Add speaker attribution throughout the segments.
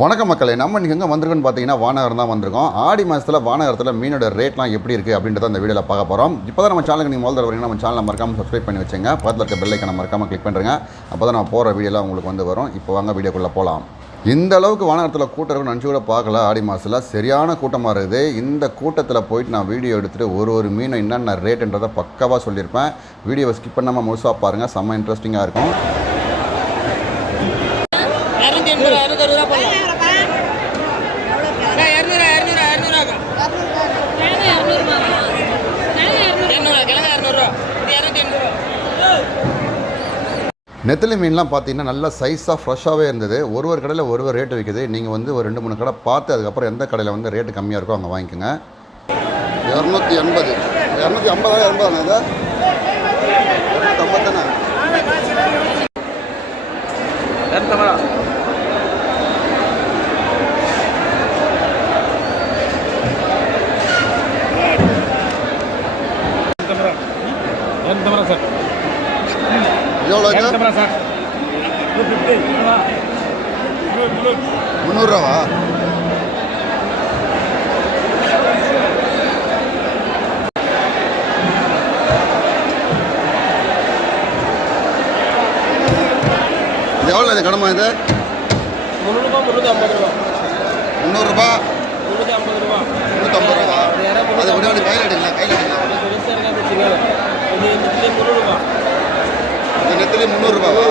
Speaker 1: வணக்க மக்களை நம்ம இன்றைக்கி எங்கே வந்திருக்கோன்னு பார்த்தீங்கன்னா வானகரம் தான் வந்திருக்கோம். ஆடி மாதத்தில் வானகரத்தில் மீனோட ரேட்லாம் எப்படி இருக்குது அப்படின்றத அந்த வீடியோவில் பார்க்க போகிறோம் இப்போ தான் நம்ம சேனலுக்கு நீங்கள் முதல்ல வரீங்கன்னா நம்ம சேனலை மறக்காமல் சப்ஸ்கிரைப் பண்ணி வச்சுங்க. பக்கத்தில் இருக்க பெல்லைக்கான மறக்காமல் கிளிக் பண்ணுறேங்க அப்போ தான் நான் போகிற வீடியோலாம் உங்களுக்கு வந்து வரும். இப்போ வாங்க வீடியோக்குள்ளே போகலாம் இந்த அளவுக்கு வானகரத்தில் கூட்டம் இருக்குன்னு நினச்சி கூட பார்க்கல. ஆடி மாதத்தில் சரியான கூட்டமாக இருக்குது. இந்த கூட்டத்தில் போயிட்டு நான் வீடியோ எடுத்துகிட்டு ஒரு ஒரு மீனும் என்னென்ன ரேட்டுன்றதை பக்காவாக சொல்லியிருப்பேன். வீடியோவை ஸ்கிப் பண்ணாமல் முழுசாக பாருங்கள் செம்ம இன்ட்ரெஸ்டிங்காக இருக்கும்
Speaker 2: இரநூத்தி எண்பது ரூபா அறுபது ரூபா போடலாம் அக்கா, இரநூறுவா இரநூறுவா இரநூறுவாக்கா
Speaker 3: கிழங்கு இரநூறுபா கிழங்கு இரநூறு
Speaker 2: எண்ணூறுவா கிழங்கு இரநூறுவா இது இரநூத்தி எண்பது ரூபா
Speaker 1: நெத்திலி மீன்லாம் பார்த்தீங்கன்னா நல்லா சைஸாக ஃப்ரெஷ்ஷாகவே இருந்தது. ஒரு ஒரு கடையில் ஒரு ஒரு ரேட்டு விற்கிது நீங்கள் வந்து ஒரு ரெண்டு மூணு கடை பார்த்து அதுக்கப்புறம் எந்த கடையில் வந்து ரேட்டு கம்மியாக இருக்கோ அங்கே வாங்கிக்கோங்க. இரநூத்தி எண்பது. இரநூத்தி ஐம்பதா எண்பதாண்ணா இது?
Speaker 2: சார்.
Speaker 1: எவ்வளோ இது?
Speaker 2: இரநூத்தம்பதா சார்?
Speaker 1: முந்நூறுரூவா? இது எவ்வளோ இது கடமை இது
Speaker 2: முந்நூறுபா முந்நூற்றி ஐம்பது ரூபா.
Speaker 1: முந்நூறுரூபா?
Speaker 2: முந்நூற்றி ஐம்பது ரூபா.
Speaker 1: முந்நூற்றம்பது ரூபா. அது ஒன்று கையில் அடிக்கலாம் கையில் அடிக்கலாம்
Speaker 2: பெருசாக இருக்கா வச்சுக்கோ இது இந்த முந்நூறுபா
Speaker 1: இந்த நெத்திலி முந்நூறுரூபாவா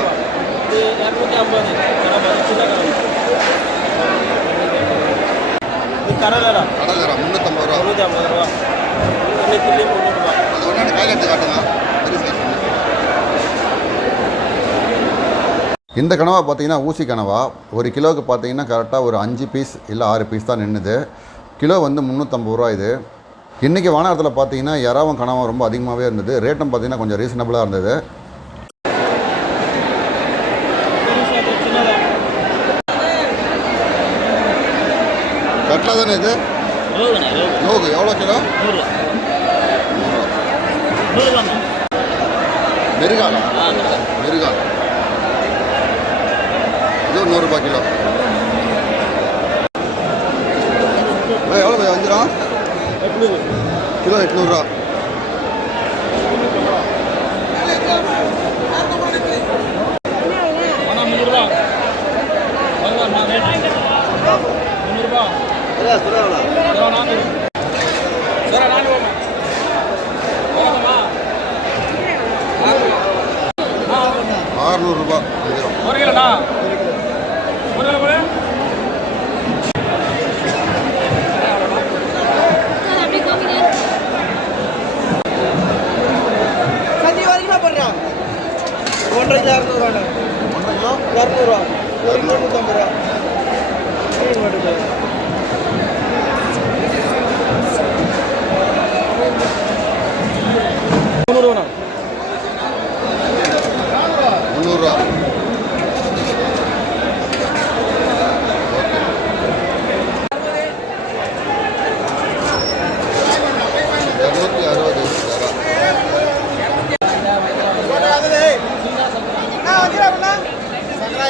Speaker 1: கடலரா? முந்நூற்றம்பது ரூபா.
Speaker 2: முந்நூற்றி ஐம்பது ரூபா.
Speaker 1: அது ஒன்று கையில் எடுத்து காட்டுங்க. இந்த கனவா பார்த்தீங்கன்னா ஊசி கனவா. ஒரு கிலோவுக்கு பார்த்தீங்கன்னா கரெக்டாக ஒரு அஞ்சு பீஸ் இல்லை ஆறு பீஸ் தான் நின்றுது கிலோ வந்து முந்நூற்றம்பது ரூபா இது. இன்றைக்கி வானகரத்தில் பார்த்தீங்கன்னா இறாவும் கனவும் ரொம்ப அதிகமாகவே இருந்தது. ரேட்டும் பார்த்தீங்கன்னா கொஞ்சம் ரீசனபிளாக இருந்தது
Speaker 2: சின்னதா
Speaker 1: கட்டில் தானே இது நோகு எவ்வளோ கிலோ?
Speaker 2: நூறு நூறுபாண்ணே
Speaker 1: மெருகாலா
Speaker 2: ஆ நூறு
Speaker 1: மெருகால் இது நூறுரூபா கிலோ. எவ்வளோ
Speaker 2: எட்நூறு.
Speaker 1: கிலோ எட்நூறுரூவா
Speaker 2: அண்ணா முந்நூறுபா வருவாண்ணா ரேட் முந்நூறுபா சரா நானூறு சரா நானூறுபா வருவாம்மா
Speaker 1: ஆறுநூறுபா வந்துடும்
Speaker 2: ஒரு கிலோண்ணா ஒரு கிலோ போடு
Speaker 3: சார் அப்படியே காமிங்க
Speaker 2: சந்தி வரைக்கும் பண்ணுறான் ஒன்றரை கிலோ இரநூறுவா
Speaker 1: ஒன்றரை கிலோ
Speaker 2: இரநூறுவா ஒரு கிலோ நூற்றம்பது ரூபா மீன் மட்டும் முந்நூறுவாண்ணா
Speaker 1: முந்நூறுரூவா இரநூத்தி அறுபது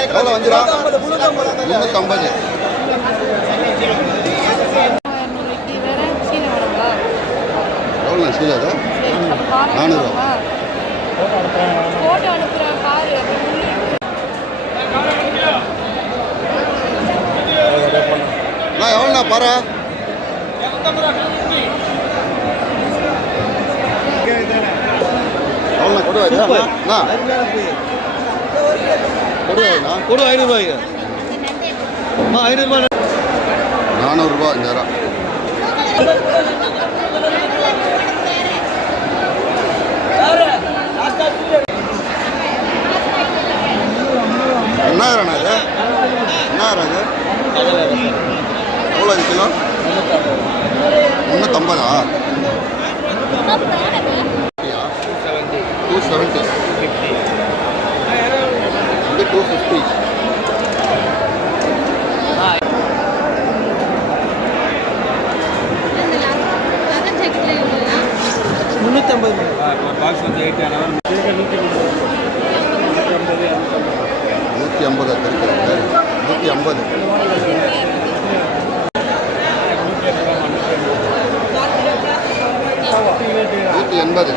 Speaker 1: எவ்வளோ வந்துடா முந்நூற்றம்பது
Speaker 3: இரநூறுக்கு வேற சீனை வேணுங்களா
Speaker 1: எவ்வளோ சீலை அது நானூறுவா. நான் எவ்வளோண்ணா பாரு எவ்வளோண்ணா கொடு அண்ணா. கொடு வைண்ணா
Speaker 2: கொடு ஐநூறுபாய்க்கு ஐநூறுபா
Speaker 1: நானூறுரூபா இந்த நேரம் என்னாயிரம் இது என்னாயிரம் இது எவ்வளோ இது கிலோ முந்நூற்றம்பதா டூ செவன்ட்டி இது டூ ஃபிஃப்டி
Speaker 2: முப்பது நூற்றி
Speaker 1: எண்பது.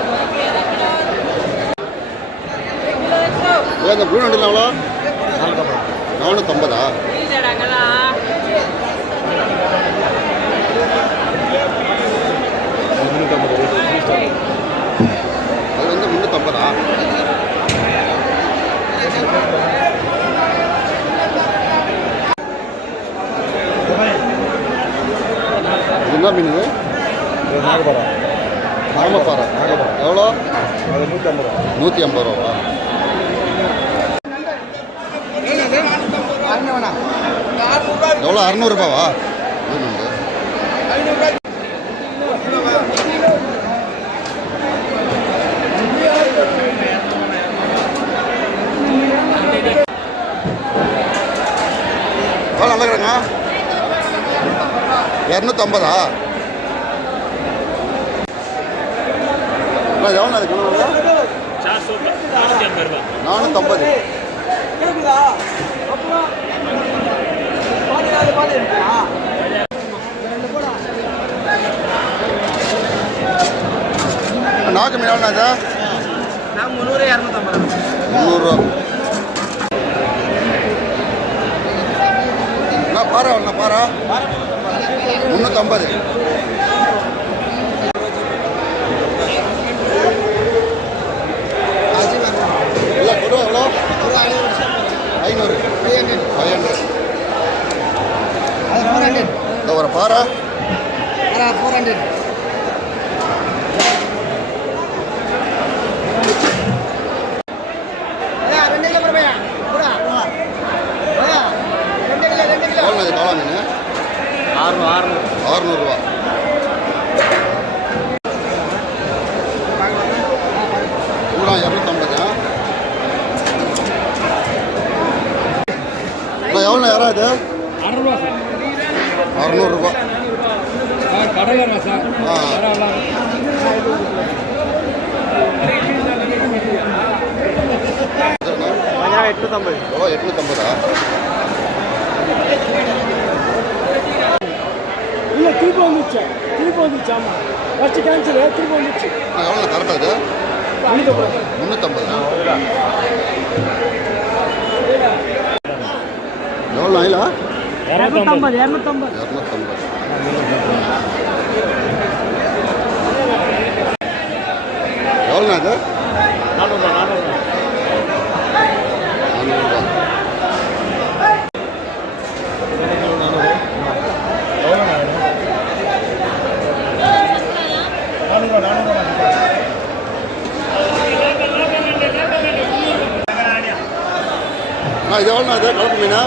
Speaker 1: இந்த ப்ளூ நண்டில் எவ்வளோ? நானூற்றம்பதா அது வந்து முந்நூற்றம்பதா மீன் இது
Speaker 2: நாகப்படம்
Speaker 1: நாமப்பாறை எவ்வளோ?
Speaker 2: அது நூற்றம்பது ரூபா.
Speaker 1: நூற்றி ஐம்பது ரூபா. எவ்வளோ? அறநூறுபாவா? எவ்வளோ? நல்லக்கிறேங்க இரநூத்தம்பதா? அண்ணா, எவ்வளோ அது கணக்கு நானூற்றம்பது நாக்கு மீன் எவ்வளோ சார்
Speaker 2: நான் முந்நூறு. இரநூத்தம்பது
Speaker 1: முந்நூறுரூவா என்ன பாறை முந்நூற்றம்பது இல்லை கொடு எவ்வளோ ஐநூறு ஃபைவ் ஹண்ட்ரட்
Speaker 2: அது ஃபோர் ஹண்ட்ரட்
Speaker 1: இந்த ஒரு பாறை
Speaker 2: ஃபோர் ஹண்ட்ரட் ரெண்டு கிலோ பரவாயா ரெண்டு கிலோ ரெண்டு கிலோ
Speaker 1: எவ்வளோ இது காளா மீன்
Speaker 2: ஆறுநூறு ஆறுநூறு
Speaker 1: அறுநூறுவா கூட இரநூத்தம்பது எவ்வளோ
Speaker 4: அறுநூறுவா சார்
Speaker 1: அறநூறுபா
Speaker 4: சார் கடலூரா சார்
Speaker 1: ஆ
Speaker 2: எட்நூற்றம்பது
Speaker 1: எவ்வளோ எட்நூற்றம்பதா
Speaker 4: இல்லை திருப்பி வந்துச்சு திருப்பி வந்துச்சு ஆமாம் ஃபஸ்ட்டு கேன்சல் திருப்பி வந்துச்சு
Speaker 1: எவ்வளோ கரெக்டாக இது? முந்நூற்றம்பதா எவ்வளோ ஆயிலா?
Speaker 4: இரநூத்தம்பது. இரநூத்தம்பது
Speaker 1: இரநூத்தம்பது எவ்வளோண்ணா இது
Speaker 4: நானூறுவா நானூறுவா
Speaker 1: நானூறுபா
Speaker 4: நானூறுவா நானூறுவா
Speaker 1: அண்ணா இது எவ்வளோண்ணா இது? கலப்பு மீனா?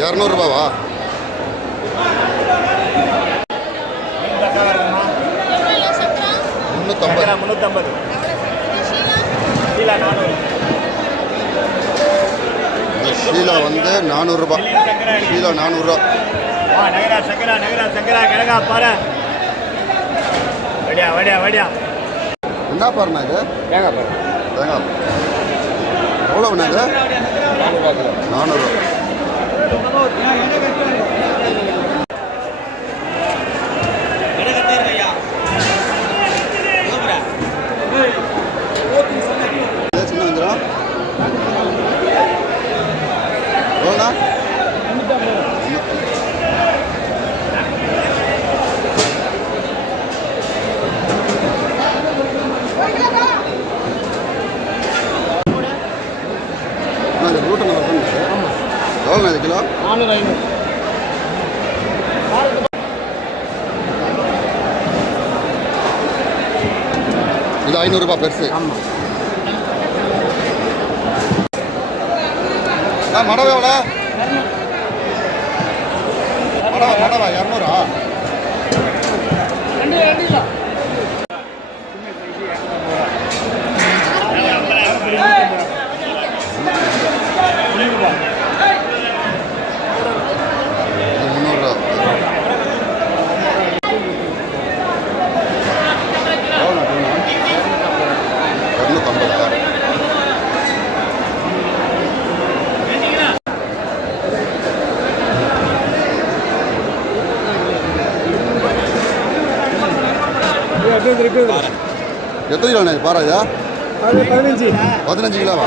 Speaker 1: இரநூறுபாவா
Speaker 3: எவ்வளோ
Speaker 1: முந்நூற்றம்பது
Speaker 2: முந்நூற்றம்பது
Speaker 3: ஷீலா
Speaker 1: வந்து நானூறுரூபா ஷீலா நானூறுரூவா
Speaker 2: வா நகரா சங்கரா நகரா சங்கரா கிழங்கா பாரு. வடியா வடியா வடியா.
Speaker 1: என்ன பாருண்ணா இது?
Speaker 2: தேங்காய் பாரு.
Speaker 1: தேங்காய். எவ்வளோண்ணா இது? நானூறுரூவா இது சின்ன வஞ்சிரம் எவ்வளோண்ணா அண்ணா, இது ரூட்டு நம்பர் பண்ணுங்க எவ்வளோண்ணா இது கிலோ?
Speaker 4: நானூறு ஐநூறு.
Speaker 1: இது ஐநூறுரூபா பெருசு. ஆ மடவை எவ்வளோ? மடவை மடவை இரநூறா?
Speaker 4: அப்படியே இருக்கு
Speaker 1: எத்தனை கிலோ பாரா இதா.
Speaker 4: பதினஞ்சு.
Speaker 1: பதினஞ்சு கிலோவா?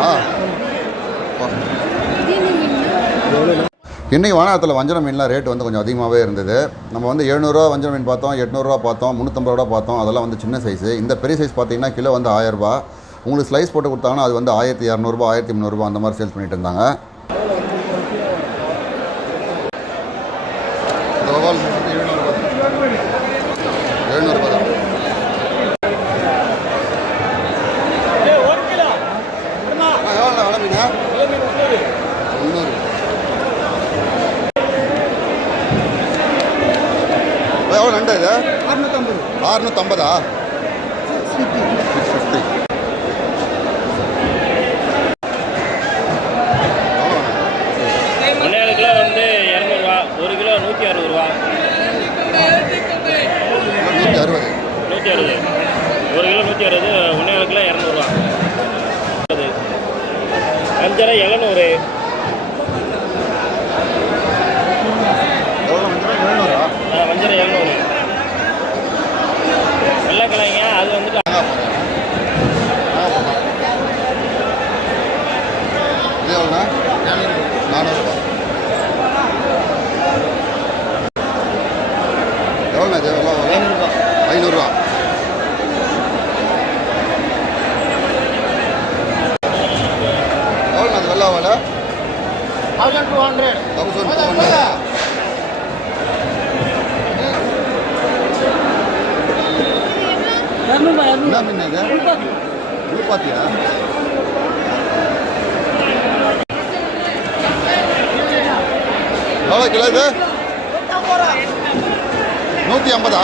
Speaker 1: இன்றைக்கி வானகத்தில் வஞ்சரம் மீன்லாம் ரேட் வந்து கொஞ்சம் அதிகமாகவே இருந்தது. நம்ம வந்து எழுநூறுவா வஞ்சரம் மீன் பார்த்தோம் எட்நூறுரூவா பார்த்தோம் முந்நூற்றம்பது ரூபா பார்த்தோம். அதெல்லாம் வந்து சின்ன சைஸு இந்த பெரிய சைஸ் பார்த்தீங்கன்னா கிலோ வந்து ஆயிரரூபா உங்களுக்கு ஸ்லைஸ் போட்டு கொடுத்தாங்கன்னா அது வந்து ஆயிரத்தி இரநூறுபா ஆயிரத்தி முந்நூறுபா அந்த மாதிரி சேல்ஸ் பண்ணிட்டு இருந்தாங்க இந்த வவால் எழுநூறுபா தான்
Speaker 5: ஏய், ஒரு கிலோ அண்ணா,
Speaker 1: எவ்வளோ வள மீனா
Speaker 5: கிலோ மீன் முந்நூறு.
Speaker 1: முந்நூறு எவ்வளோ நண்டு இது?
Speaker 4: அறுநூத்தம்பது.
Speaker 1: சிக்ஸ் ஃபிஃப்டி
Speaker 2: ஒன்றேழு கிலோ வந்து இரநூறுவா ஒரு கிலோ நூற்றி அறுபது ரூபா.
Speaker 1: நூற்றி அறுபது.
Speaker 2: நூற்றி அறுபது. ஒரு கிலோ நூற்றி அறுபது ஒன்றேழு கிலோ இரநூறுவா. அது அஞ்சரை எழுநூறு
Speaker 1: எவ்வளோ வந்துடும் எழுநூறா
Speaker 2: ஆ, வஞ்சரை எழுநூறு வெள்ளைக்கிழங்க அது வந்துட்டு
Speaker 1: இது எவ்வளோண்ணா நானூறுபா எவ்வளோண்ணா இது எவ்வளோ ஐநூறுபா ஐநூறுரூவா எவ்வளோண்ணா அது வெள்ளா வேலை
Speaker 4: thousand two hundred
Speaker 1: thousand two hundred
Speaker 5: இரநூறுபா, இரநூறு.
Speaker 1: என்ன மீன் இது
Speaker 5: உள்பாத்தி.
Speaker 1: உள்பாத்தியா எவ்வளோ கிலோ இது? நூற்றி ஐம்பதா?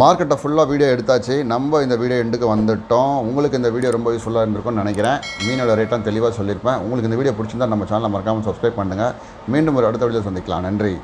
Speaker 1: மார்க்கெட்டை ஃபுல்லாக வீடியோ எடுத்தாச்சு. நம்ம இந்த வீடியோ எண்டுக்கு வந்துட்டோம். உங்களுக்கு இந்த வீடியோ ரொம்ப யூஸ்ஃபுல்லாக இருந்திருக்கும்னு நினைக்கிறேன். மீனோட ரேட்லாம் தெளிவாக சொல்லியிருப்பேன். உங்களுக்கு இந்த வீடியோ பிடிச்சிருந்தா நம்ம சேனலை மறக்காமல் சப்ஸ்கிரைப் பண்ணுங்கள் மீண்டும் ஒரு அடுத்த வீடியோ சந்திக்கலாம். நன்றி.